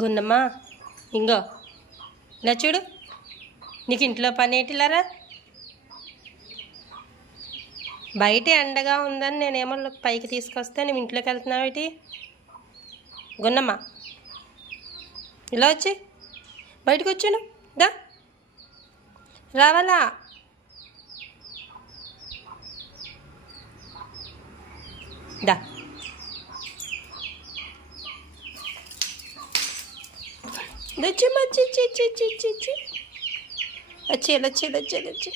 గున్నమ్మా ఇంగో ఇలా చూడు, నీకు ఇంట్లో పని ఏంటిలారా? బయట ఎండగా ఉందని నేనేమో పైకి తీసుకొస్తే నువ్వు ఇంట్లోకి వెళ్తున్నావు ఏంటి? గున్నమ్మా ఇలా వచ్చి బయటకు వచ్చాను దా, రావాలా? దా వచ్చి వచ్చి వచ్చి వచ్చి వచ్చి వచ్చి వచ్చి వచ్చి వచ్చి